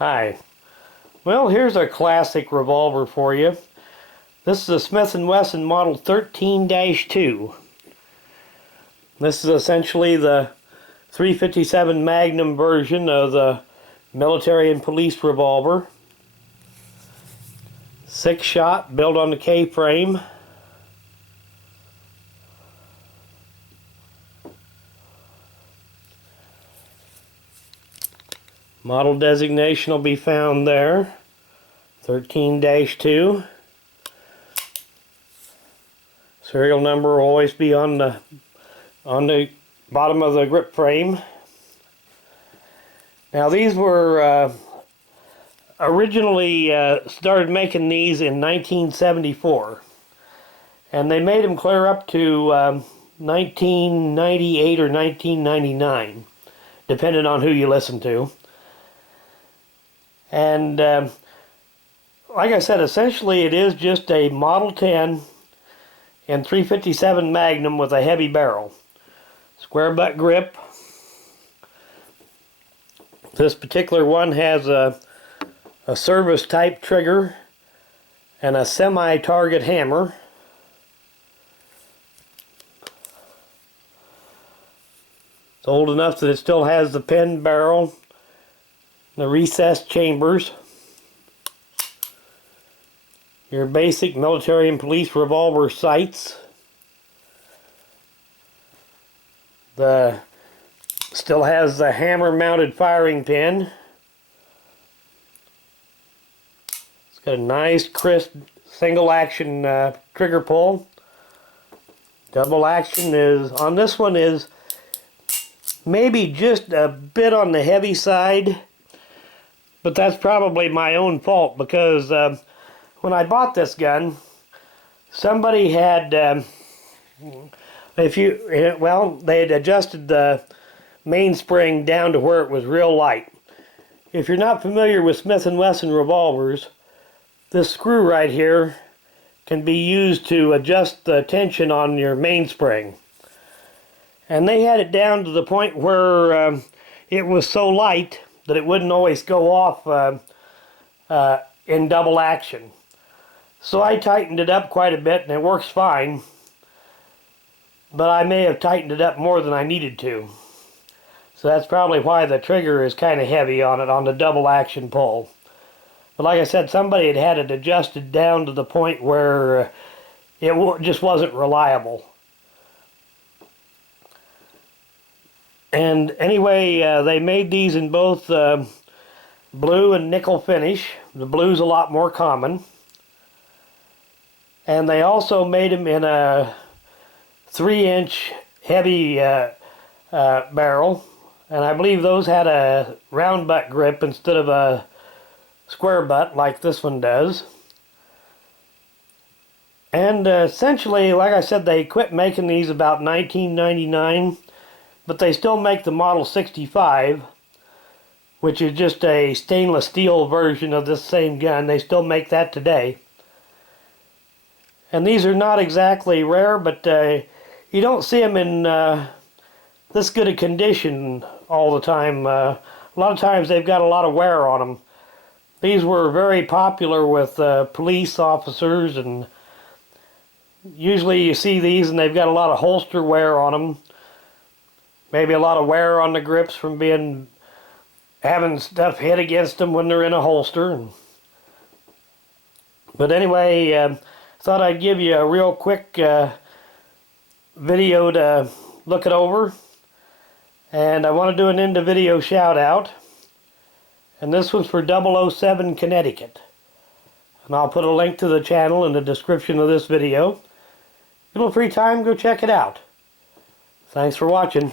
Hi. Well, here's a classic revolver for you. This is a Smith & Wesson model 13-2. This is essentially the 357 Magnum version of the military and police revolver. 6-shot, built on the K-frame. Model designation will be found there, 13-2. Serial number will always be on the bottom of the grip frame. Now these were originally started making these in 1974, and they made them clear up to 1998 or 1999, depending on who you listen to. And like I said, essentially it is just a Model 10 and 357 Magnum with a heavy barrel. Square butt grip. This particular one has a service type trigger and a semi-target hammer. It's old enough that it still has the pen barrel, the recessed chambers. Your basic military and police revolver sights. Still has the hammer mounted firing pin. It's got a nice crisp single action trigger pull. Double action is on this one is maybe just a bit on the heavy side. But that's probably my own fault, because when I bought this gun, somebody had, they had adjusted the mainspring down to where it was real light. If you're not familiar with Smith & Wesson revolvers, this screw right here can be used to adjust the tension on your mainspring. And they had it down to the point where it was so light that it wouldn't always go off in double action. So I tightened it up quite a bit, and it works fine. But I may have tightened it up more than I needed to. So that's probably why the trigger is kind of heavy on it, on the double action pull. But like I said, somebody had it adjusted down to the point where it just wasn't reliable. And anyway, they made these in both blue and nickel finish. The blue's a lot more common. And they also made them in a 3-inch heavy barrel. And I believe those had a round butt grip instead of a square butt like this one does. And essentially, like I said, they quit making these about 1999. But they still make the Model 65, which is just a stainless steel version of this same gun. They still make that today. And these are not exactly rare, but you don't see them in this good a condition all the time. A lot of times they've got a lot of wear on them. These were very popular with police officers, and usually you see these and they've got a lot of holster wear on them. Maybe a lot of wear on the grips from having stuff hit against them when they're in a holster. But anyway, thought I'd give you a real quick video to look it over. And I want to do an end of video shout out. And this was for 007 Connecticut. And I'll put a link to the channel in the description of this video. A little free time, go check it out. Thanks for watching.